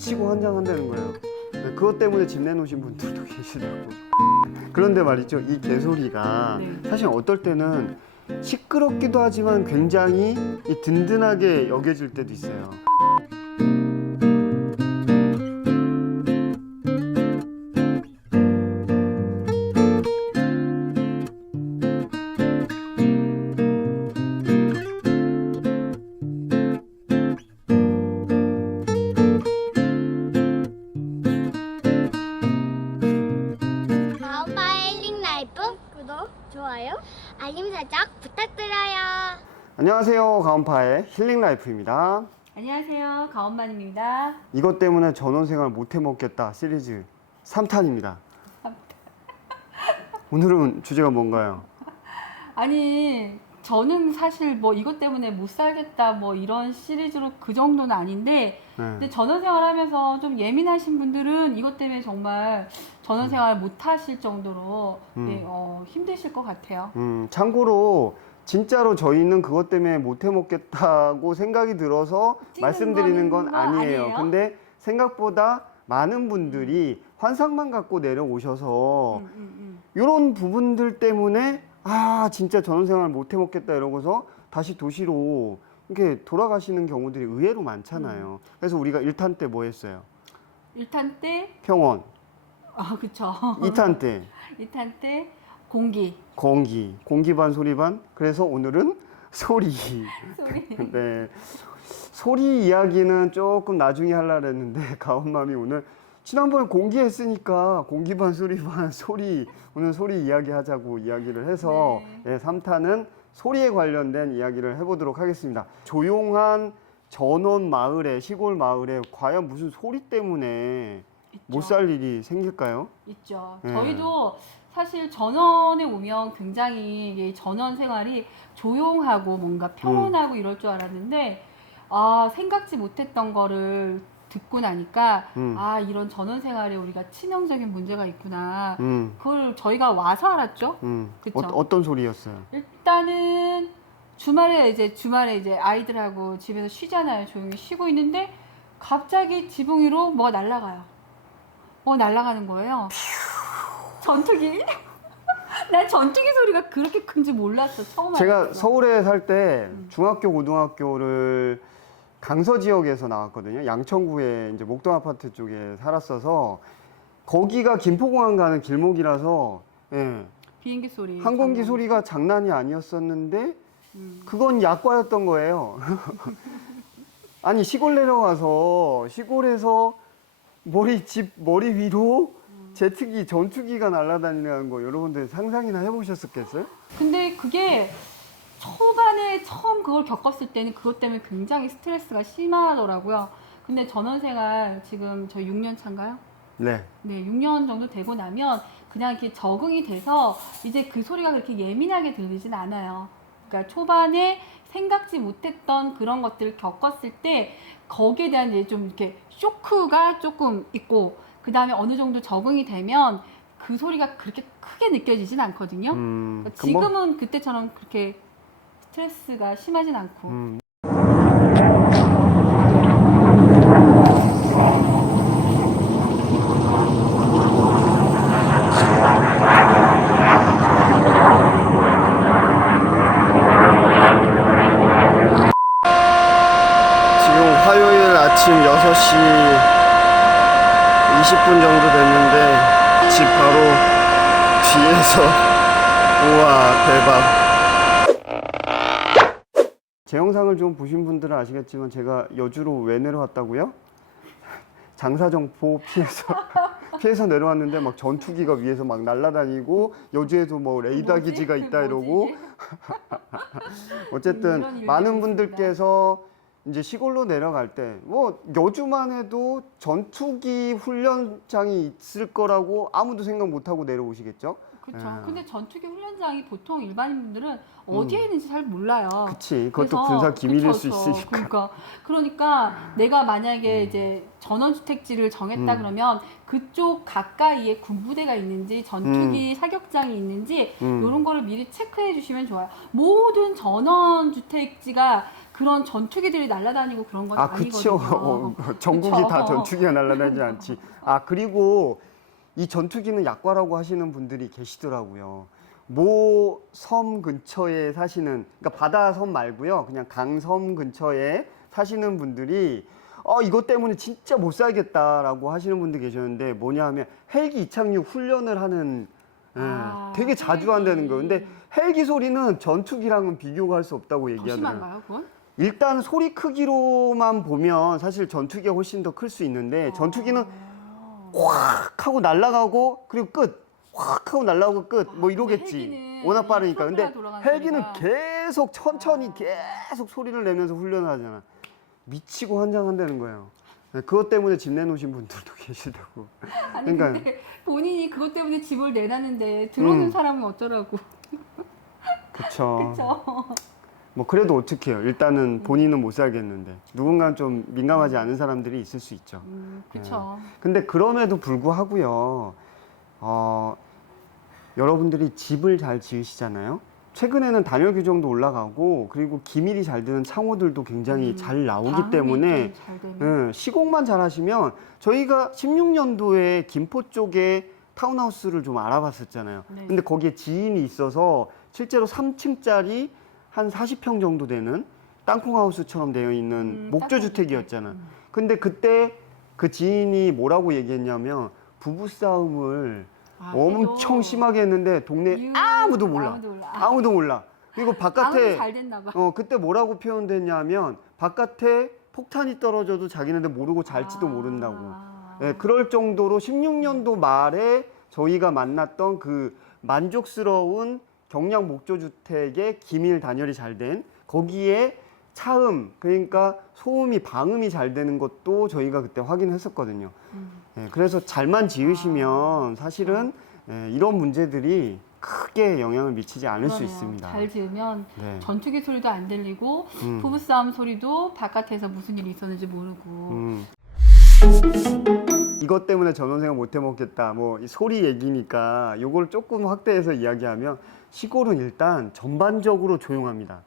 치고 환장한다는 거예요. 네, 그것 때문에 집 내놓으신 분들도 계시더라고요. 그런데 말이죠, 이 개소리가 네. 사실 어떨 때는 시끄럽기도 하지만 굉장히 이 든든하게 여겨질 때도 있어요. 가오파의 힐링 라이프 구독, 좋아요, 알림 설정 부탁드려요. 안녕하세요, 가온파의 힐링 라이프입니다. 안녕하세요, 가온마님입니다. 이것 때문에 전원생활 못해 먹겠다 시리즈 3탄입니다. 오늘은 주제가 뭔가요? 아니, 저는 사실 뭐 이것 때문에 못 살겠다 뭐 이런 시리즈로 그 정도는 아닌데, 근데 전원생활 하면서 좀 예민하신 분들은 이것 때문에 정말 전원생활 못 하실 정도로 네, 힘드실 것 같아요. 참고로 진짜로 저희는 그것 때문에 못해 먹겠다고 생각이 들어서 말씀드리는 건 아니에요. 근데 생각보다 많은 분들이 환상만 갖고 내려오셔서 이런 부분들 때문에 아 진짜 전원생활 못해 먹겠다 이러고서 다시 도시로 이렇게 돌아가시는 경우들이 의외로 많잖아요. 그래서 우리가 1탄 때 뭐 했어요? 1탄 때, 평원. 그쵸. 2탄 때 2탄 때 공기. 공기 반 소리 반. 그래서 오늘은 소리. 소리. 네. 소리 이야기는 조금 나중에 하려고 했는데 가온맘이 오늘 지난번에 공기 했으니까 공기 반 소리 반 소리 오늘 소리 이야기 하자고 이야기를 해서 네. 3탄은 소리에 관련된 이야기를 해보도록 하겠습니다. 조용한 전원 마을에 시골 마을에 과연 무슨 소리 때문에 못 살 일이 생길까요? 있죠. 네. 저희도 사실 전원에 오면 굉장히 이게 전원 생활이 조용하고 뭔가 평온하고 이럴 줄 알았는데 생각지 못했던 거를 듣고 나니까 이런 전원 생활에 우리가 치명적인 문제가 있구나. 그걸 저희가 와서 알았죠. 그쵸? 어떤 소리였어요? 일단은 주말에 이제 아이들하고 집에서 쉬잖아요. 조용히 쉬고 있는데 갑자기 지붕 위로 뭐가 날아가요. 날아가는 거예요. 전투기? 난 전투기 소리가 그렇게 큰지 몰랐어. 처음 제가 알았어. 서울에 살 때 중학교 고등학교를 강서 지역에서 나왔거든요. 양천구에 이제 목동 아파트 쪽에 살았어서 거기가 김포공항 가는 길목이라서 비행기 소리, 항공기 소리가 장난이 아니었었는데 그건 약과였던 거예요. 아니 시골 내려가서 시골에서 집 머리 위로 제트기 전투기가 날아다니는 거 여러분들 상상이나 해보셨었겠어요? 근데 그게 초반에 처음 그걸 겪었을 때는 그것 때문에 굉장히 스트레스가 심하더라고요. 근데 전원생활 지금 저희 6년 차인가요? 네. 네, 6년 정도 되고 나면 그냥 이렇게 적응이 돼서 이제 그 소리가 그렇게 예민하게 들리진 않아요. 그러니까 초반에 생각지 못했던 그런 것들을 겪었을 때 거기에 대한 이제 좀 이렇게 쇼크가 조금 있고 그 다음에 어느 정도 적응이 되면 그 소리가 그렇게 크게 느껴지진 않거든요. 그러니까 지금은 그때처럼 그렇게 스트레스가 심하진 않고. 지금 화요일 아침 6시 20분 정도 됐는데 집 바로 뒤에서 우와 대박. 제 영상을 좀 보신 분들은 아시겠지만 제가 여주로 왜 내려왔다고요? 장사정포 피해서 내려왔는데 막 전투기가 위에서 막 날아다니고 여주에도 뭐 레이더 기지가 있다 이러고 어쨌든 많은 분들께서 이제 시골로 내려갈 때 뭐 여주만 해도 전투기 훈련장이 있을 거라고 아무도 생각 못 하고 내려오시겠죠? 그렇죠. 근데 전투기 훈련장이 보통 일반인분들은 어디에 있는지 잘 몰라요. 그치. 그것도 그래서 군사 기밀일 수 그쵸. 있으니까. 그러니까 내가 만약에 이제 전원주택지를 정했다 그러면 그쪽 가까이에 군부대가 있는지 전투기 사격장이 있는지 이런 거를 미리 체크해 주시면 좋아요. 모든 전원주택지가 그런 전투기들이 날아다니고 그런 건 아, 그쵸. 아니거든요. 전국이 그쵸? 다 전투기가 날아다니지 않지. 아, 그리고 이 전투기는 약과라고 하시는 분들이 계시더라고요. 모 섬 근처에 사시는, 그러니까 바다 섬 말고요. 그냥 강섬 근처에 사시는 분들이 이것 때문에 진짜 못 살겠다라고 하시는 분들 계셨는데 뭐냐 하면 헬기 이착륙 훈련을 하는 되게 자주 한다는 거예요. 근데 헬기 소리는 전투기랑은 비교가 할 수 없다고 더 얘기하더라고요. 심한가요, 그건? 일단 소리 크기로만 보면 사실 전투기가 훨씬 더 클 수 있는데 전투기는 확 하고 날아가고 그리고 끝. 확 하고 날아가고 끝. 뭐 이러겠지. 헬기는 워낙 빠르니까. 근데 프로펠러 돌아가는 헬기는 소리가. 계속 천천히 계속 소리를 내면서 훈련을 하잖아. 미치고 환장한다는 거예요. 네, 그것 때문에 집 내놓으신 분들도 계시다고. 아니 그러니까 근데 본인이 그것 때문에 집을 내놨는데 들어오는 사람은 어쩌라고. 그쵸. 그렇죠. 뭐 그래도 어떡해요. 일단은 본인은 못 살겠는데 누군가는 좀 민감하지 않은 사람들이 있을 수 있죠. 그렇죠. 근데 그럼에도 불구하고요. 여러분들이 집을 잘 지으시잖아요. 최근에는 단열 규정도 올라가고 그리고 기밀이 잘 되는 창호들도 굉장히 잘 나오기 때문에 시공만 잘 하시면 저희가 16년도에 김포 쪽에 타운하우스를 좀 알아봤었잖아요. 네. 근데 거기에 지인이 있어서 실제로 3층짜리 한 40평 정도 되는 땅콩하우스처럼 되어 있는 목조주택이었잖아. 근데 그때 그 지인이 뭐라고 얘기했냐면 부부싸움을 엄청 심하게 했는데 동네 아무도 몰라. 아무도 몰라. 그리고 바깥에 잘 됐나 봐. 그때 뭐라고 표현됐냐면 바깥에 폭탄이 떨어져도 자기네들 모르고 잘지도 모른다고. 네, 그럴 정도로 16년도 말에 저희가 만났던 그 만족스러운 경량 목조주택의 기밀 단열이 잘 된 거기에 차음, 그러니까 소음이 방음이 잘 되는 것도 저희가 그때 확인했었거든요. 그래서 잘만 지으시면 사실은 이런 문제들이 크게 영향을 미치지 않을 수 있습니다. 잘 지으면 네. 전투기 소리도 안 들리고 부부싸움 소리도 바깥에서 무슨 일이 있었는지 모르고. 이것 때문에 전원생활 못 해먹겠다. 뭐 이 소리 얘기니까 이걸 조금 확대해서 이야기하면 시골은 일단 전반적으로 조용합니다.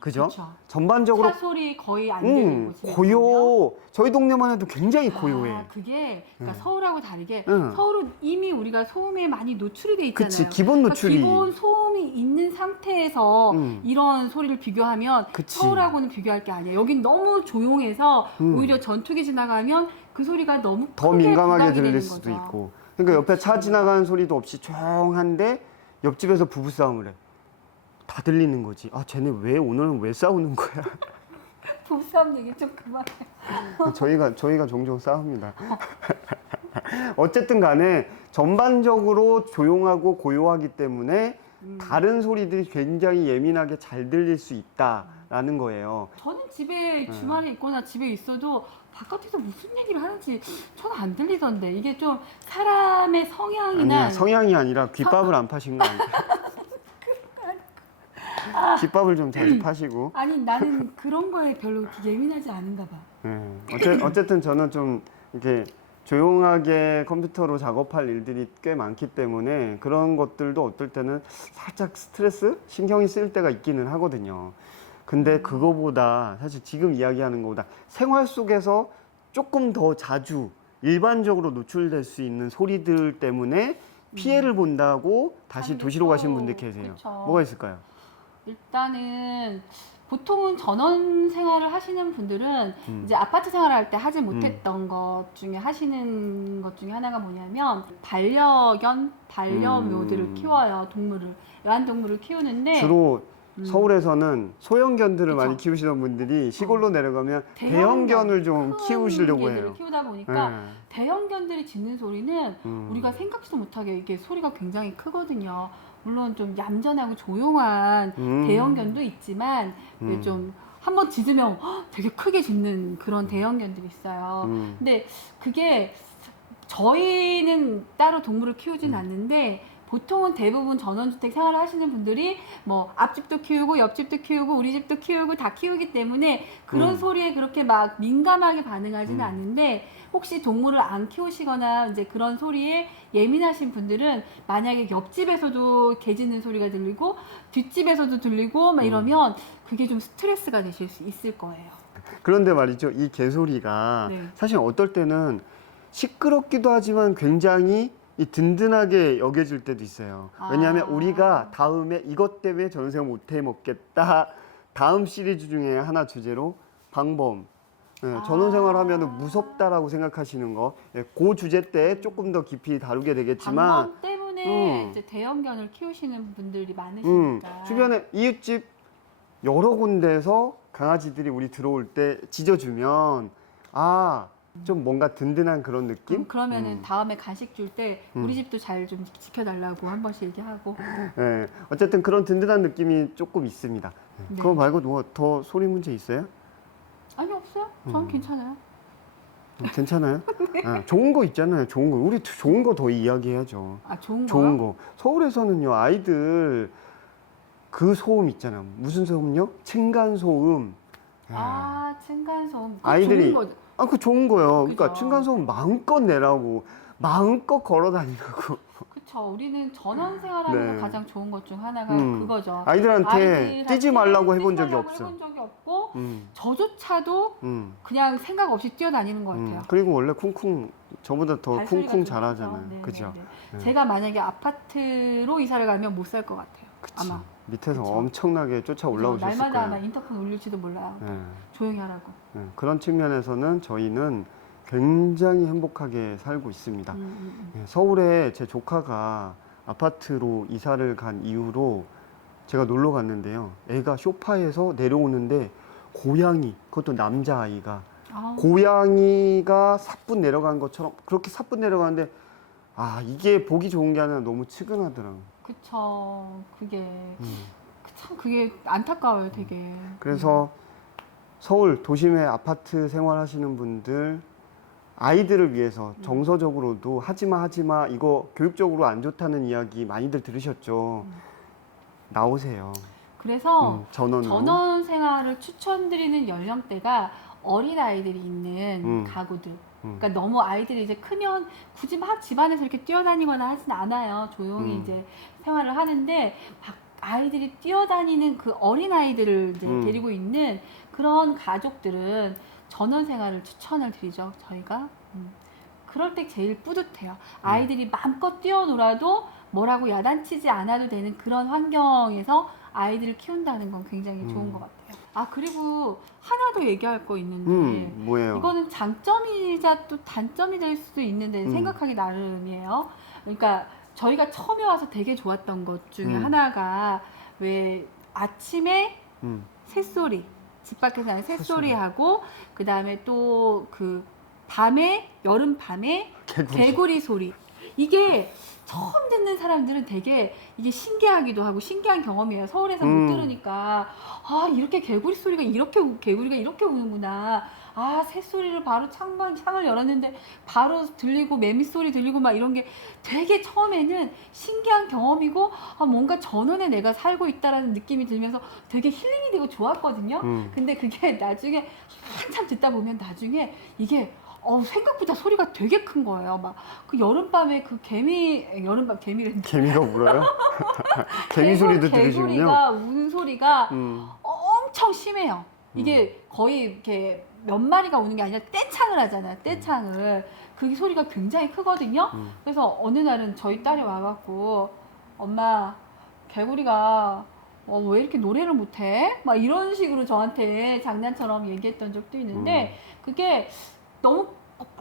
그죠? 그쵸. 전반적으로 차 소리 거의 안 들리고 집에 들어오면. 고요. 저희 동네만 해도 굉장히 고요해. 그게 그러니까 서울하고 다르게 응. 서울은 이미 우리가 소음에 많이 노출이 돼 있잖아요. 그치, 기본 노출이. 그러니까 기본 소음이 있는 상태에서 이런 소리를 비교하면 그치. 서울하고는 비교할 게 아니에요. 여긴 너무 조용해서 오히려 전투기 지나가면 그 소리가 너무 더 크게 민감하게 부각이 되는 들릴 수도 거죠. 있고. 그러니까 옆에 차 지나가는 소리도 없이 조용한데 옆집에서 부부싸움을 해. 다 들리는 거지. 아, 쟤네 오늘은 왜 싸우는 거야? 부부싸움 얘기 좀 그만해. 저희가 종종 싸웁니다. 어쨌든 간에 전반적으로 조용하고 고요하기 때문에 다른 소리들이 굉장히 예민하게 잘 들릴 수 있다라는 거예요. 저는 집에 주말에 있거나 집에 있어도 바깥에서 무슨 얘기를 하는지 저는 안 들리던데 이게 좀 사람의 성향이나 아니야, 성향이 아니라 귓밥을 안 파신 거 아니에요? 귓밥을 좀 자주 파시고. 아니 나는 그런 거에 별로 예민하지 않은가 봐. 어쨌든 저는 좀 이렇게 조용하게 컴퓨터로 작업할 일들이 꽤 많기 때문에 그런 것들도 어떨 때는 살짝 스트레스, 신경이 쓰일 때가 있기는 하거든요. 근데 그거보다 사실 지금 이야기하는 것보다 생활 속에서 조금 더 자주 일반적으로 노출될 수 있는 소리들 때문에 피해를 본다고 다시 도시로 가신 분들 계세요. 그쵸. 뭐가 있을까요? 일단은 보통은 전원 생활을 하시는 분들은 이제 아파트 생활을 할 때 하지 못했던 것 중에 하시는 것 중에 하나가 뭐냐면 반려묘들을 키워요. 동물을 애완동물을 키우는데 주로 서울에서는 소형견들을 그쵸. 많이 키우시던 분들이 시골로 내려가면 대형견을 좀 큰 키우시려고 개들을 해요. 키우다 보니까 대형견들이 짖는 소리는 우리가 생각지도 못하게 이게 소리가 굉장히 크거든요. 물론 좀 얌전하고 조용한 대형견도 있지만 좀 한번 짖으면 되게 크게 짖는 그런 대형견들이 있어요. 근데 그게 저희는 따로 동물을 키우진 않는데 보통은 대부분 전원주택 생활을 하시는 분들이 뭐 앞집도 키우고 옆집도 키우고 우리 집도 키우고 다 키우기 때문에 그런 소리에 그렇게 막 민감하게 반응하지는 않는데, 혹시 동물을 안 키우시거나 이제 그런 소리에 예민하신 분들은 만약에 옆집에서도 개 짖는 소리가 들리고 뒷집에서도 들리고 막 이러면 그게 좀 스트레스가 되실 수 있을 거예요. 그런데 말이죠, 이 개소리가 네. 사실 어떨 때는 시끄럽기도 하지만 굉장히 이 든든하게 여겨질 때도 있어요. 왜냐하면 우리가 다음에 이것 때문에 전생 못해 먹겠다, 다음 시리즈 중에 하나 주제로 방범, 전원생활 하면 무섭다라고 생각하시는 거, 그 주제 때 조금 더 깊이 다루게 되겠지만, 방범 때문에 이제 대형견을 키우시는 분들이 많으시니까. 주변에 이웃집 여러 군데에서 강아지들이 우리 들어올 때 짖어주면 좀 뭔가 든든한 그런 느낌? 그러면은 다음에 간식 줄 때 우리 집도 잘 좀 지켜달라고 한 번씩 얘기하고. 네, 어쨌든 그런 든든한 느낌이 조금 있습니다. 네. 그거 말고 뭐 더 소리 문제 있어요? 아니 없어요. 저는 괜찮아요. 괜찮아요? 좋은 거 있잖아요. 좋은 거. 우리 좋은 거 더 이야기해야죠. 좋은 거. 좋은 거. 서울에서는요, 아이들 그 소음 있잖아요. 무슨 소음요? 층간소음. 층간소음. 아이들이 좋은 거죠. 그 좋은 거예요. 그러니까 그죠. 층간소음 마음껏 내라고, 마음껏 걸어 다니라고. 그쵸. 우리는 전원 생활하면서 네. 가장 좋은 것 중 하나가 그거죠. 아이들한테 뛰지 말라고 해본 적이 없어. 해본 적이 없고 음, 저조차도 음. 그냥 생각 없이 뛰어다니는 것 같아요. 그리고 원래 쿵쿵 저보다 더 발소리가 쿵쿵 좀 잘하잖아요. 크죠. 네, 그죠? 네, 네. 제가 만약에 아파트로 이사를 가면 못 살 것 같아요. 그치. 아마. 밑에서 그쵸. 엄청나게 쫓아 올라오셨을 날마다 거예요. 아마 인터폰 울릴지도 몰라요. 네. 조용히 하라고. 그런 측면에서는 저희는 굉장히 행복하게 살고 있습니다. 서울에 제 조카가 아파트로 이사를 간 이후로 제가 놀러 갔는데요. 애가 소파에서 내려오는데 고양이, 그것도 남자아이가 고양이가 사뿐 내려간 것처럼 그렇게 사뿐 내려가는데 이게 보기 좋은 게 아니라 너무 측은하더라고요. 그쵸. 그게 참 그게 안타까워요, 되게. 그래서 서울 도심의 아파트 생활하시는 분들, 아이들을 위해서 정서적으로도 하지마 이거 교육적으로 안 좋다는 이야기 많이들 들으셨죠. 나오세요. 그래서 전원으로. 전원 생활을 추천드리는 연령대가 어린 아이들이 있는 가구들. 그러니까 너무 아이들이 이제 크면 굳이 막 집안에서 이렇게 뛰어다니거나 하진 않아요. 조용히 이제 생활을 하는데 아이들이 뛰어다니는 그 어린 아이들을 이제 데리고 있는 그런 가족들은 전원 생활을 추천을 드리죠, 저희가. 그럴 때 제일 뿌듯해요. 아이들이 마음껏 뛰어놀아도 뭐라고 야단치지 않아도 되는 그런 환경에서 아이들을 키운다는 건 굉장히 좋은 것 같아요. 그리고 하나 더 얘기할 거 있는데, 뭐예요? 이거는 장점이자 또 단점이 될 수도 있는데 생각하기 나름이에요. 그러니까 저희가 처음에 와서 되게 좋았던 것 중에 하나가 왜 아침에 새소리, 집 밖에서 나는 새소리하고 그 다음에 또 그 밤에, 여름 밤에 개구리 소리. 이게 처음 듣는 사람들은 되게 이게 신기하기도 하고 신기한 경험이에요. 서울에서 못 들으니까 이렇게 개구리 소리가 개구리가 이렇게 우는구나. 새소리를 바로 창을 열었는데 바로 들리고 매미 소리 들리고 막 이런 게 되게 처음에는 신기한 경험이고 뭔가 전원에 내가 살고 있다라는 느낌이 들면서 되게 힐링이 되고 좋았거든요. 근데 그게 나중에 한참 듣다 보면 나중에 이게 생각보다 소리가 되게 큰 거예요. 막 그 여름밤에 그 개미랬는데 개미가 울어요? 개미 소리도 들으시군요. 개구리가 우는 소리가 엄청 심해요. 이게 거의 이렇게 몇 마리가 우는 게 아니라 떼창을 하잖아요. 떼창을. 그 소리가 굉장히 크거든요. 그래서 어느 날은 저희 딸이 와갖고 엄마 개구리가 왜 이렇게 노래를 못해? 막 이런 식으로 저한테 장난처럼 얘기했던 적도 있는데 그게 너무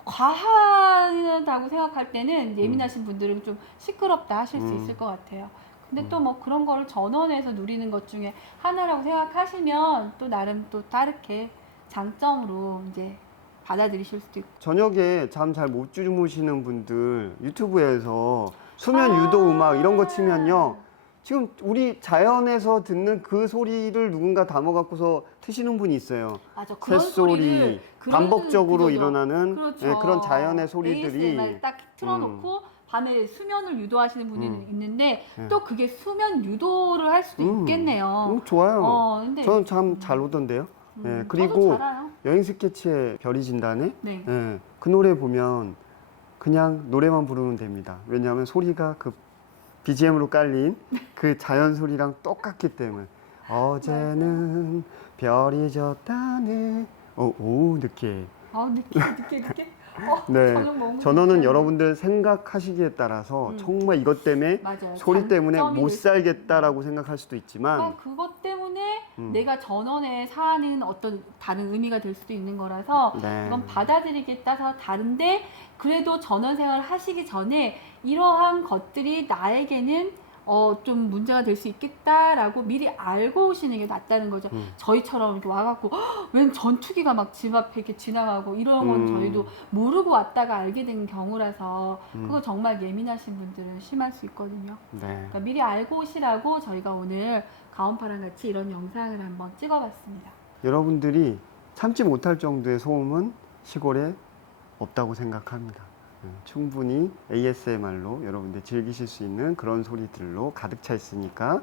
과하다고 생각할 때는 예민하신 분들은 좀 시끄럽다 하실 수 있을 것 같아요. 근데 또 뭐 그런 거를 전원에서 누리는 것 중에 하나라고 생각하시면 또 나름 또 다르게 장점으로 이제 받아들이실 수도 있고. 저녁에 잠 잘 못 주무시는 분들 유튜브에서 수면 유도 음악 이런 거 치면요. 지금 우리 자연에서 듣는 그 소리를 누군가 담아갖고서 트시는 분이 있어요. 맞아. 그런 새소리, 소리를 반복적으로 그거죠. 일어나는 그렇죠. 그런 자연의 소리들이 ASMR 딱 틀어놓고 밤에 수면을 유도하시는 분이 있는데 네. 또 그게 수면 유도를 할 수도 있겠네요. 좋아요. 근데 저는 참 잘 오던데요. 예, 저도 그리고 잘 알아요. 여행 스케치의 별이 진다네. 네. 예, 그 노래 보면 그냥 노래만 부르면 됩니다. 왜냐하면 소리가 그 BGM으로 깔린 그 자연 소리랑 똑같기 때문에. 어제는 별이 졌다네. 오후 늦게. 늦게. 네. 저는 너무 전어는 늦게 여러분들 생각하시기에 따라서 정말 이것 때문에 맞아요. 소리 때문에 장점이 못 될 수- 살겠다라고 생각할 수도 있지만 그것 때문에 음. 내가 전원에 사는 어떤 다른 의미가 될 수도 있는 거라서 네. 이건 받아들이기에 따라서 다른데 그래도 전원 생활을 하시기 전에 이러한 것들이 나에게는 좀 문제가 될 수 있겠다라고 미리 알고 오시는 게 낫다는 거죠. 저희처럼 이렇게 와갖고 웬 전투기가 막 집 앞에 이렇게 지나가고 이런 건 저희도 모르고 왔다가 알게 된 경우라서 그거 정말 예민하신 분들은 심할 수 있거든요. 네. 그러니까 미리 알고 오시라고 저희가 오늘 가온파랑 같이 이런 영상을 한번 찍어봤습니다. 여러분들이 참지 못할 정도의 소음은 시골에 없다고 생각합니다. 충분히 ASMR로 여러분들 즐기실 수 있는 그런 소리들로 가득 차 있으니까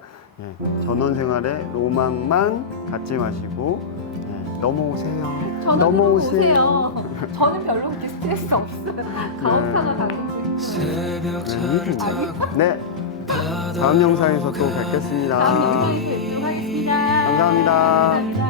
전원 생활에 로망만 갖지 마시고 넘어오세요. 전원으로 오세요. 저는 별로 그렇게 스트레스 없어요. 가온파가 방송 중이니까. 네. 다음 영상에서 또 뵙겠습니다. 다음 영상에서 뵙도록 하겠습니다. 감사합니다. 감사합니다.